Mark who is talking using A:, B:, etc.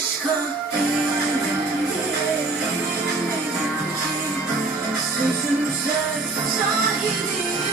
A: aşka eğildim diye yenilmedim ki Sözümüze sahibim